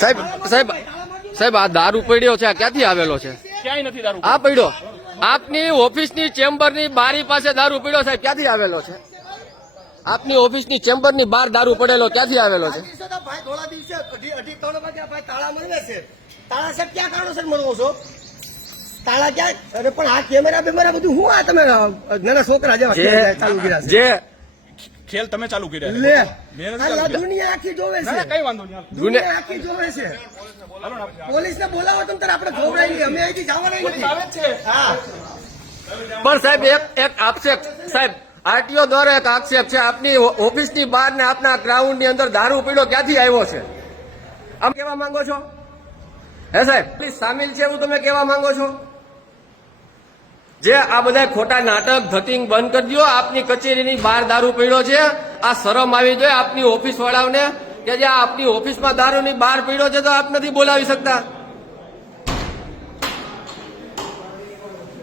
સાહેબ સાહેબ સાહેબ આ દારૂ પડ્યો છે, આ ક્યાંથી આવેલો છે? ક્યાંય નથી દારૂ. આ પડ્યો આપની ઓફિસની ચેમ્બરની બારી પાસે દારૂ પડ્યો સાહેબ, ક્યાંથી આવેલો છે? આપની ઓફિસની ચેમ્બરની બહાર દારૂ પડેલો ક્યાંથી આવેલો છે? ભાઈ થોડા દિવસે 2:30 વાગ્યા ભાઈ તાળા મળે છે. તાળા સાહેબ ક્યાં કારણોસર મળવો છો? તાળા ક્યાં? અરે પણ આ કેમેરા બેમેરા બધું હું આ તમે નાના છોકરા જેવા ચાલુ કર્યા છે. જે ખેલ તમે ચાલુ કર્યા છે. લે મેં નથી ચાલુ આ કર્યા. દુનિયા આખી જોવે ના, ના, છે. કઈ વાંધો નહીં. દુનિયા આખી જોવે છે. પોલીસને બોલાવો તમે તાર આપણે જોવડાવી અમે અહીંથી જવાના નથી. આવે જ છે. હા પણ સાહેબ એક આક્ષેપ સાહેબ આરટીઓ દ્વારા એક આક્ષેપ છે, આપની ઓફિસની બહાર ને આપના ગ્રાઉન્ડ ની અંદર દારૂ પીડો ક્યાંથી આવ્યો છે? આમ કેવા માંગો છો? હે સાહેબ પ્લીઝ સામેલ છે એવું તમે કેવા માંગો છો? જે આ બધા ખોટા નાટક ધતિંગ બંધ કરી દો. આપની કચેરીની બહાર દારૂ પીડ્યો છે, આ શરમ આવી જોઈએ આપની ઓફિસ વાળાઓને કે જે આપની ઓફિસમાં દારૂની બહાર પીડ્યો છે તો આપ નથી બોલાવી શકતા.